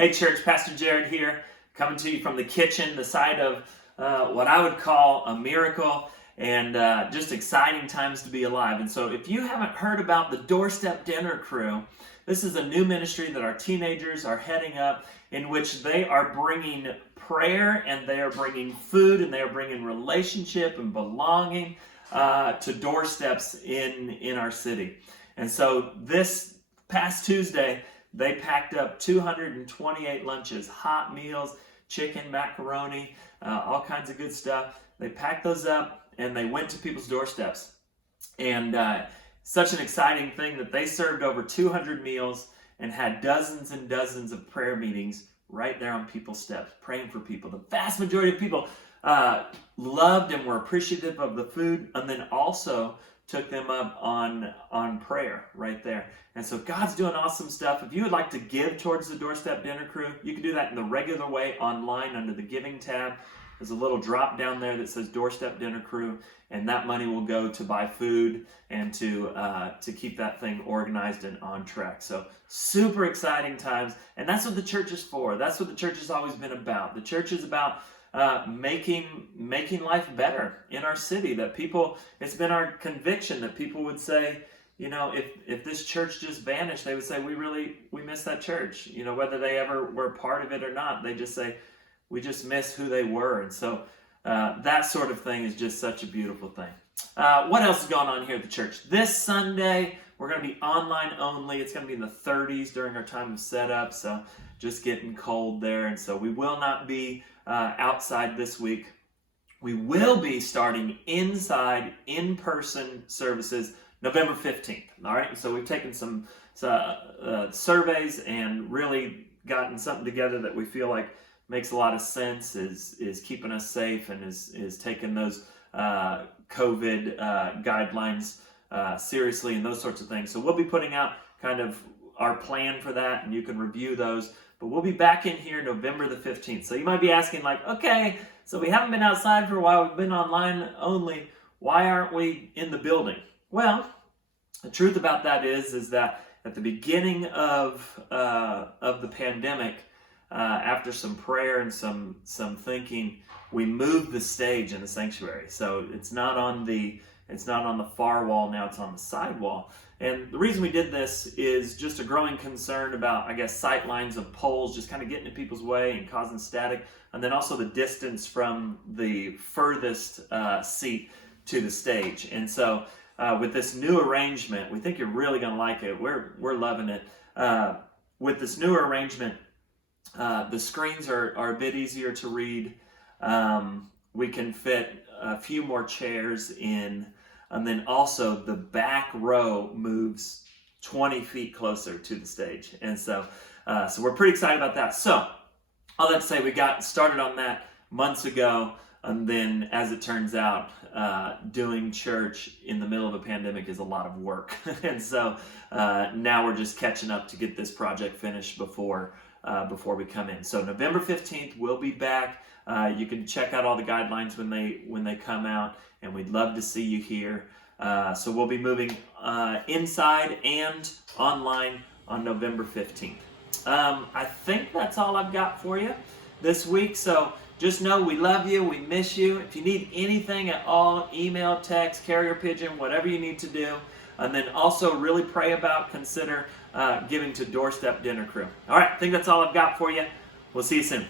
Hey church, Pastor Jared here, coming to you from the kitchen, the side of what I would call a miracle and just exciting times to be alive. And so if you haven't heard about the Doorstep Dinner Crew, this is a new ministry that our teenagers are heading up, in which they are bringing prayer and they are bringing food and they are bringing relationship and belonging to doorsteps in our city. And so this past Tuesday, they packed up 228 lunches, hot meals, chicken, macaroni, all kinds of good stuff. They packed those up and they went to people's doorsteps. And such an exciting thing that they served over 200 meals and had dozens and dozens of prayer meetings right there on people's steps, praying for people. The vast majority of people loved and were appreciative of the food, and then also took them up on prayer right there. And so God's doing awesome stuff. If you would like to give towards the Doorstep Dinner Crew, you can do that in the regular way online under the Giving tab. There's a little drop down there that says Doorstep Dinner Crew, and that money will go to buy food and to keep that thing organized and on track. So super exciting times, and that's what the church is for. That's what the church has always been about. The church is about making life better in our city. That people, it's been our conviction that people would say, you know, if this church just vanished, they would say we miss that church. You know, whether they ever were part of it or not, they just say we just miss who they were. And so that sort of thing is just such a beautiful thing. What else is going on here at the church? This Sunday, we're going to be online only. It's going to be in the 30s during our time of setup, so just getting cold there. And so we will not be outside this week. We will be starting inside, in-person services November 15th. All right, so we've taken some surveys and really gotten something together that we feel like makes a lot of sense, is keeping us safe, and is taking those COVID guidelines seriously and those sorts of things. So we'll be putting out kind of our plan for that, and you can review those. But we'll be back in here November the 15th. So you might be asking, like, okay, so we haven't been outside for a while. We've been online only. Why aren't we in the building? Well, the truth about that is that at the beginning of the pandemic, after some prayer and some thinking, we moved the stage in the sanctuary. So it's not on the far wall now, it's on the side wall. And the reason we did this is just a growing concern about, I guess, sight lines of poles just kind of getting in people's way and causing static, and then also the distance from the furthest seat to the stage. And so with this new arrangement, we think you're really going to like it. We're loving it. With this newer arrangement, the screens are a bit easier to read. We can fit a few more chairs in, and then also the back row moves 20 feet closer to the stage. And so we're pretty excited about that. So all that to say, we got started on that months ago, and then as it turns out, doing church in the middle of a pandemic is a lot of work. And so now we're just catching up to get this project finished before we come in. So November 15th, we'll be back. You can check out all the guidelines when they come out, and we'd love to see you here. So we'll be moving inside and online on November 15th. I think that's all I've got for you this week. So just know we love you, we miss you. If you need anything at all, email, text, carrier pigeon, whatever you need to do. And then also really consider giving to Doorstep Dinner Crew. All right, I think that's all I've got for you. We'll see you soon.